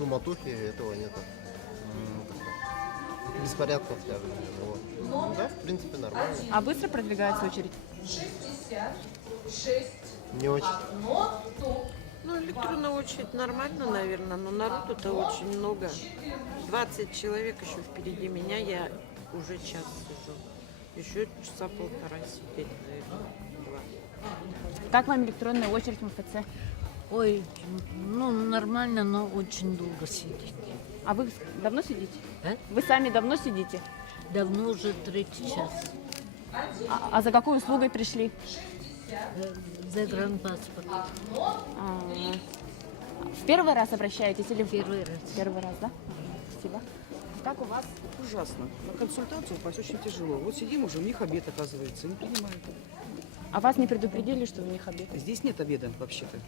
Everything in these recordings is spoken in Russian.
суматохи этого нету. Беспорядков, скажем. Вот. Ну да, в принципе, нормально. А быстро продвигается очередь? Не очень. Ну, электронная очередь нормально, наверное, но народу-то очень много. 20 человек еще впереди меня, я уже час сижу. Еще часа полтора сидеть, наверное, 2. Как вам электронная очередь в МФЦ? Ой, ну нормально, но очень долго сидеть. А вы давно сидите? А? Вы сами давно сидите? Давно уже 3-й час. А за какой услугой пришли? Загранпаспорт. В первый раз обращаетесь или Первый раз. Первый раз, да? Спасибо. Как у вас? Ужасно. На консультацию попасть очень тяжело. Вот сидим уже, у них обед оказывается, не принимают. А вас не предупредили, что у них обед? Здесь нет обеда вообще-то.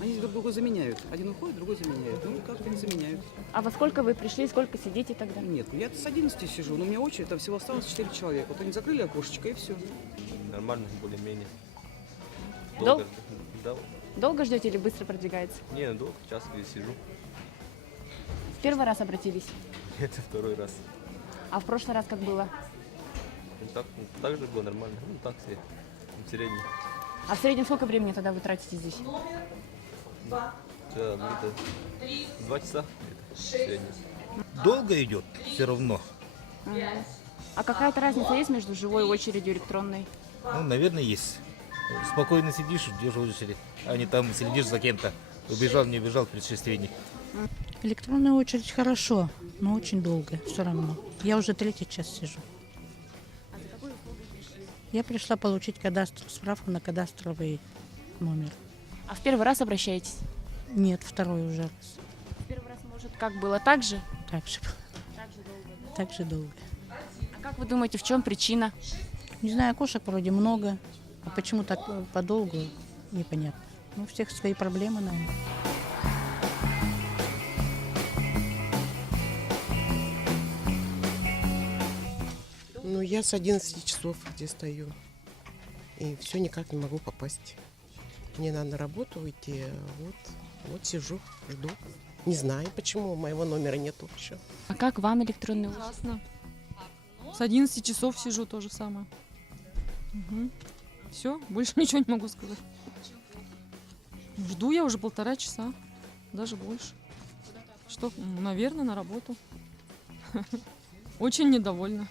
Они друг друга заменяют. Один уходит, другой заменяет. Ну, как-то не заменяют. А во сколько вы пришли, сколько сидите тогда? Нет, я с 11 сижу, но у меня очередь, там всего осталось 4 человека. Вот они закрыли окошечко и все. Нормально, более-менее. Долго? Да. Долго ждете или быстро продвигается? Не, долго, час где сижу. В первый раз обратились? Это второй раз. А в прошлый раз как было? Так же было нормально. Ну, так себе. В среднем. А в среднем сколько времени тогда вы тратите здесь? Где-то 2 часа где-то, в среднем. Долго идет все равно. А какая-то разница есть между живой очередью и электронной? Ну, наверное, есть. Спокойно сидишь, ждешь очередь, а не там следишь за кем-то. Убежал, не убежал, предшественник. Электронная очередь хорошо, но очень долго все равно. Я уже 3-й час сижу. А за какой услугой пришли? Я пришла получить справку на кадастровый номер. А в первый раз обращаетесь? Нет, 2-й уже раз. В первый раз, может, как было так же? Так же, Так же долго, да? так же долго. А как вы думаете, в чем причина? Не знаю, окошек вроде много, а почему так подолгу, непонятно. Ну, у всех свои проблемы, наверное. Ну, я с 11 часов где стою. И все никак не могу попасть. Мне надо на работу уйти. Вот сижу, жду. Не знаю, почему моего номера нету еще. А как вам электронный очередь? Ужасно. С 11 часов сижу то же самое. Все, больше ничего не могу сказать. Жду я уже 1,5 часа, даже больше. Что, наверное, на работу. Очень недовольна.